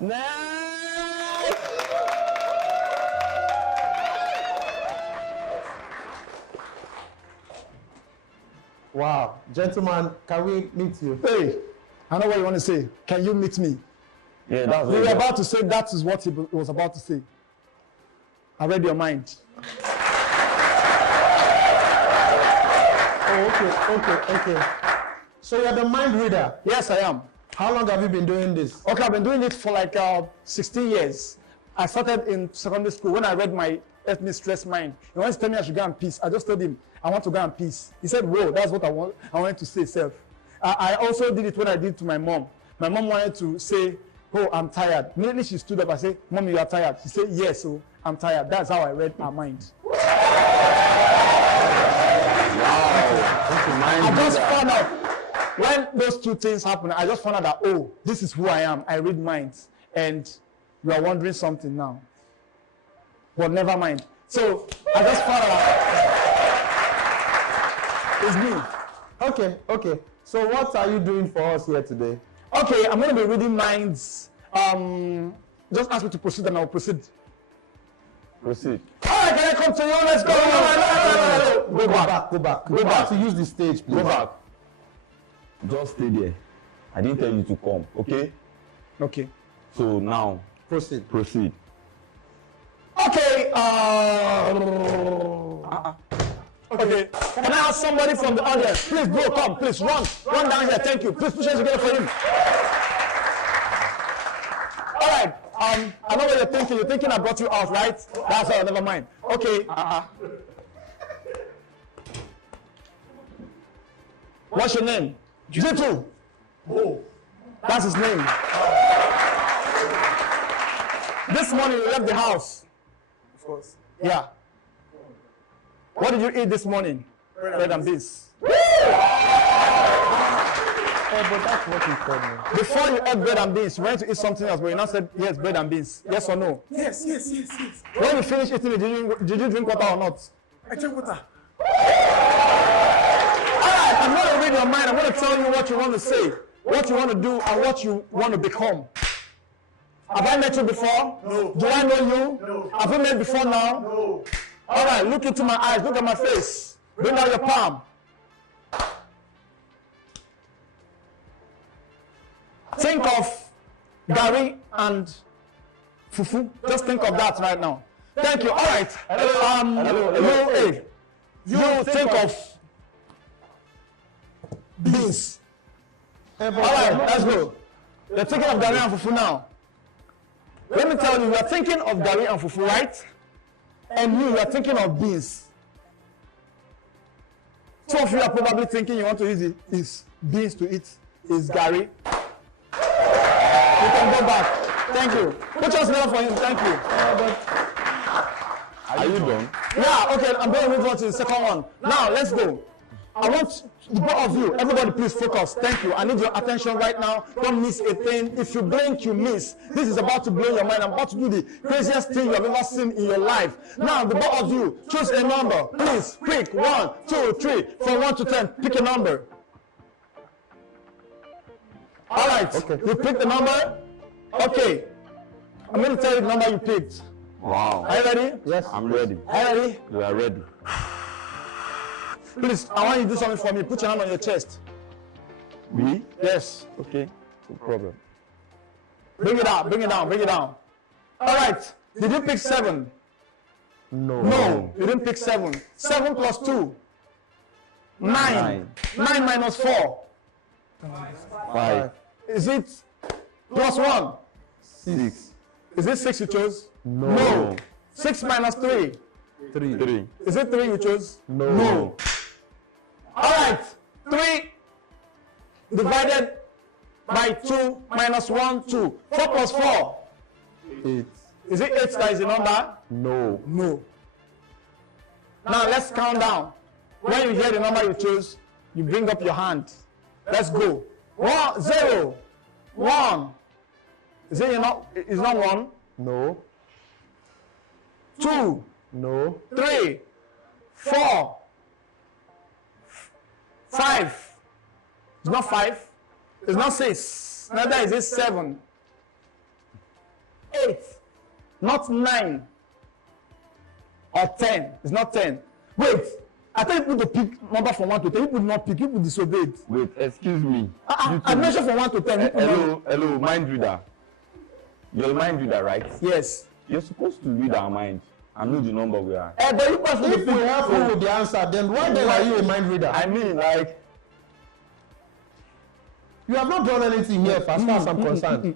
Nice! Wow. Gentlemen, can we meet you? Hey, I know what you want to say. Can you meet me? Yeah, that's You were about to say that is what he was about to say. I read your mind. Oh, okay. So you're the mind reader. Yes, I am. How long have you been doing this? Okay, I've been doing it for like 16 years. I started in secondary school when I read my ethnic stress mind. He wanted to tell me I should go and peace. I just told him I want to go and peace. He said, whoa, that's what I wanted to say, self. I also did it when I did to my mom. My mom wanted to say, oh, I'm tired. Immediately she stood up and said, Mommy, you are tired. She said, yes, so I'm tired. That's how I read her mind. Wow. I just found out when those two things happen, I just found out that, oh, this is who I am. I read minds. And you are wondering something now. But never mind. So I just found out it's me. Okay. So what are you doing for us here today? Okay, I'm going to be reading minds. Just ask me to proceed and I'll proceed. Proceed. All right, can I come to you? Let's go. Go back. Go back to use the stage, please. Go back. Just stay there. I didn't tell you to come, okay? Okay. So now, Proceed. Okay. Okay. Can I ask somebody from the audience? Please, bro, come. Please, run down here. Thank you. Please push hands together for him. All right. I know what you're thinking. You're thinking I brought you out, right? That's all. Never mind. Okay. What's your name? Jitu. Oh, that's his name. This morning you left the house. Of course. Yeah. What did you eat this morning? Bread and beans. But that's what you told me. Before you ate bread and beans, you went to eat something else, but you now said yes, bread and beans. Yes or no? Yes. When you finish eating it, did you drink water or not? I drink water. Alright, I'm going to read your mind. I'm going to tell you what you want to say, what you want to do, and what you want to become. Have I met you before? No. Do I know you? No. Have we met before now? No. Alright, look into my eyes, look at my face. Bring out your palm. Think of Gary and Fufu. Just think of that right now. Thank you. Alright. Hello. You think of beans. Alright, let's go. You're thinking of Gary and Fufu now. Let me tell you, are thinking of Gary and Fufu, right? And you are thinking of beans. Some of you are probably thinking you want to use is beans to eat is Gary. You can go back. Thank you. Put your smile for him. Thank you. Are you done? Yeah, okay, I'm going to move on to the second one. Now, let's go. I want the both of you, everybody please focus. Thank you. I need your attention right now. Don't miss a thing. If you blink, you miss. This is about to blow your mind. I'm about to do the craziest thing you have ever seen in your life. Now, the both of you, choose a number. Please, quick. 1, 2, 3. From 1 to 10, pick a number. All right. Okay. You picked the number? Okay. I'm going to tell you the number you picked. Wow. Are you ready? Yes. I'm ready. Are you ready? We are ready. Please, I want you to do something for me. Put your hand on your chest. Me? Yes. Okay. No problem. Bring it down, bring it down, bring it down. All right. Did you pick 7? No, you didn't pick 7. 7 plus 2. 9. 9 minus 4. 5. Is it plus 1? 6. Is it 6 you chose? No. 6 minus 3. 3. Is it 3 you chose? No. All right. 3 divided by 2 minus 1, 2. 4 plus 4. 8. Is it 8 that is the number? No. No. Now let's count down. When you hear the number you choose, you bring up your hand. Let's go. 1, 0, 1. Is it not? It's not 1. No. 2, No. 3, 4, 5. It's not 5. It's not 6. Neither is it 7. 8, not 9 or 10. It's not 10. Wait, I tell people to pick number from 1 to 10. People did not pick. People disobeyed. Wait, excuse me. I mentioned from 1 to 10. Hello, mind reader. You're a mind reader, right? Yes. You're supposed to read our mind and know the number we are. But you pass If we help you with the answer, then why then are you a mind reader? I mean, like, You have not done anything here, as far as I'm concerned.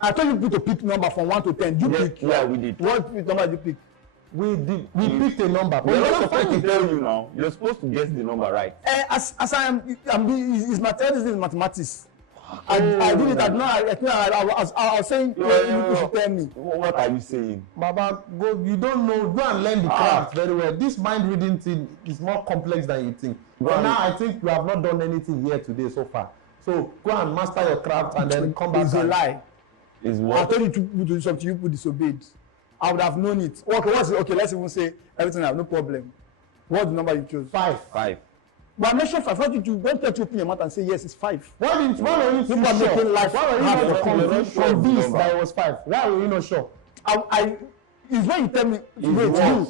I told you people to pick number from 1 to 10. You pick. yeah, we did. What number did you pick? We picked a number. But We're you're not not supposed to finding. tell you now. You're supposed to guess the number right. As I am, is mathematics. I did it. I was saying you should tell me. What are you saying? Baba, go. You don't know. Go and learn the craft very well. This mind reading thing is more complex than you think. But now I think you have not done anything here today so far. So go and master your craft and then come back. It's a lie. Is I what? told you to do something. You people disobeyed. I would have known it. Okay, let's even say everything. I have no problem. What's the number you chose? 5. 5. But I mentioned 5. Why did you don't try to open your mouth and say yes, it's 5? Why were you too People are making sure? life Why were you hard not for people. convinced that it was 5? Why were you not sure? It's when you tell me, wait, what?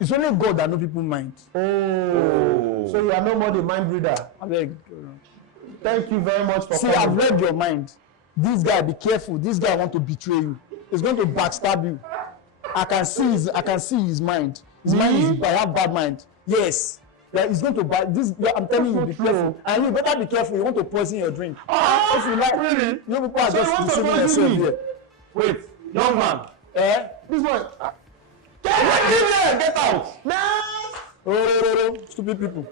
it's only God that knows people's mind. Oh. So you are no more the mind reader. I beg. Thank you very much for See, coming. I've read your mind. This guy, be careful. This guy want to betray you. He's going to backstab you. I can see his mind. His mind is, I have bad mind. Yes. Yeah, he's going to buy this. Yeah, I'm telling you, be careful. And you better be careful. You want to poison your drink. If you like, really? You people are So just you want to deceiving poison yourself me? here. Wait, young man. This one. Get out! No. Stupid people.